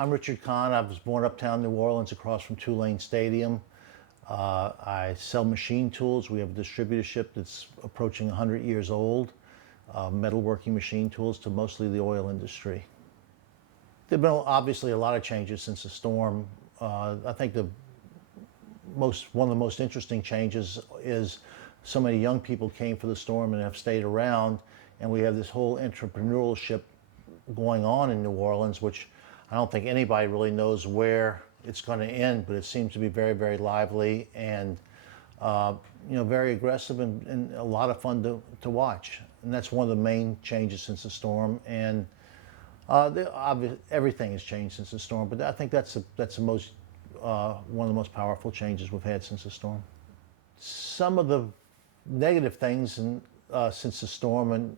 I'm Richard Cahn. I was born uptown New Orleans across from Tulane Stadium. I sell machine tools. We have a distributorship that's approaching 100 years old, metalworking machine tools to mostly the oil industry. There have been obviously a lot of changes since the storm. I think one of the most interesting changes is so many young people came for the storm and have stayed around, and we have this whole entrepreneurship going on in New Orleans, which I don't think anybody really knows where it's going to end, but it seems to be very, very lively and very aggressive and a lot of fun to watch. And that's one of the main changes since the storm. And everything has changed since the storm, but I think that's one of the most powerful changes we've had since the storm. Some of the negative things since the storm and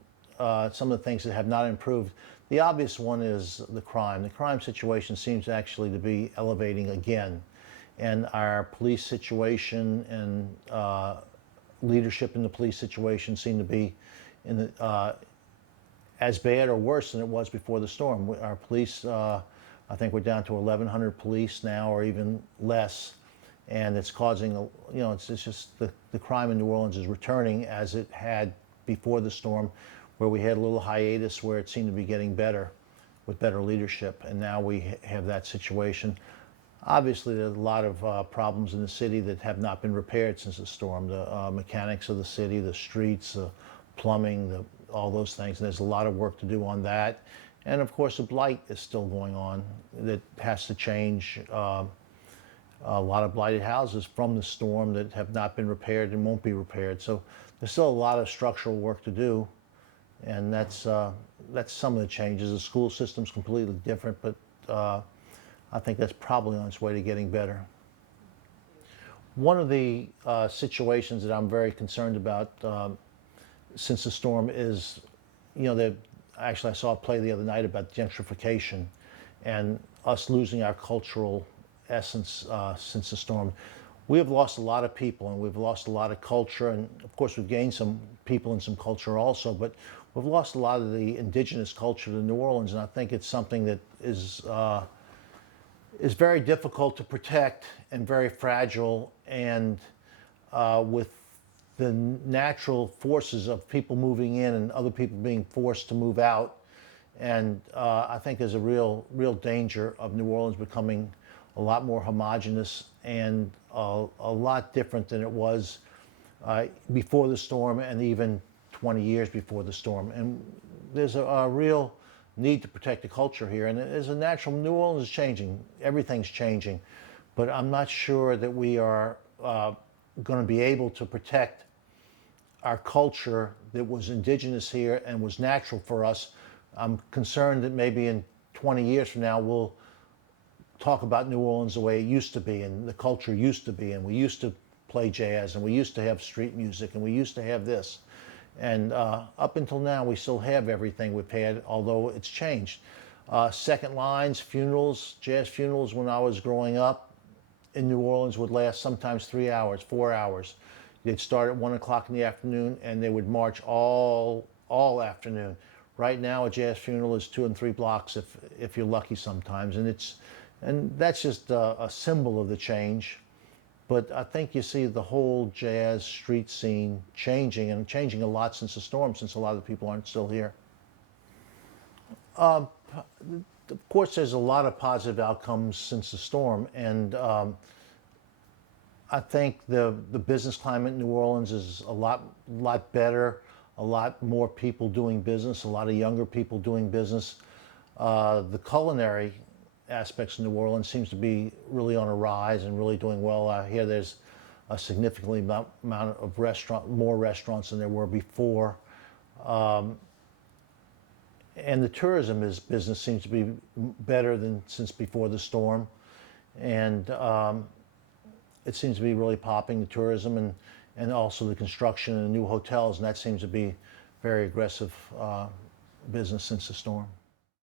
some of the things that have not improved. The obvious one is the crime. The crime situation seems actually to be elevating again. And our police situation and leadership in the police situation seem to be as bad or worse than it was before the storm. Our police, I think we're down to 1,100 police now or even less. And it's causing, it's just the crime in New Orleans is returning as it had before the storm, where we had a little hiatus where it seemed to be getting better with better leadership, and now we have that situation. Obviously, there's a lot of problems in the city that have not been repaired since the storm. The mechanics of the city, the streets, the plumbing, all those things. And there's a lot of work to do on that. And of course, the blight is still going on. That has to change. A lot of blighted houses from the storm that have not been repaired and won't be repaired. So there's still a lot of structural work to do. And that's some of the changes. The school system's completely different, but I think that's probably on its way to getting better. One of the situations that I'm very concerned about since the storm is, actually I saw a play the other night about gentrification and us losing our cultural essence since the storm. We have lost a lot of people and we've lost a lot of culture, and of course we've gained some people and some culture also, but we've lost a lot of the indigenous culture to New Orleans, and I think it's something that is very difficult to protect and very fragile, and with the natural forces of people moving in and other people being forced to move out, and I think there's a real danger of New Orleans becoming a lot more homogenous and a lot different than it was before the storm and even 20 years before the storm. And there's a real need to protect the culture here. And there's a natural, New Orleans is changing, everything's changing, but I'm not sure that we are going to be able to protect our culture that was indigenous here and was natural for us. I'm concerned that maybe in 20 years from now we'll talk about New Orleans the way it used to be and the culture used to be, and we used to play jazz and we used to have street music and we used to have this. And up until now we still have everything we've had, although it's changed. Second lines, funerals, jazz funerals when I was growing up in New Orleans would last sometimes 3 hours, 4 hours. They'd start at 1 o'clock in the afternoon and they would march all afternoon. Right now a jazz funeral is 2 and 3 blocks if you're lucky sometimes, and that's just a symbol of the change. But I think you see the whole jazz street scene changing, and changing a lot since the storm, since a lot of the people aren't still here. Of course, there's a lot of positive outcomes since the storm, and I think the business climate in New Orleans is a lot better, a lot more people doing business, a lot of younger people doing business. The culinary aspects of New Orleans seems to be really on a rise and really doing well. I hear there's a significantly amount of more restaurants than there were before. And the tourism business seems to be better than since before the storm. And it seems to be really popping, the tourism and also the construction and the new hotels, and that seems to be very aggressive business since the storm.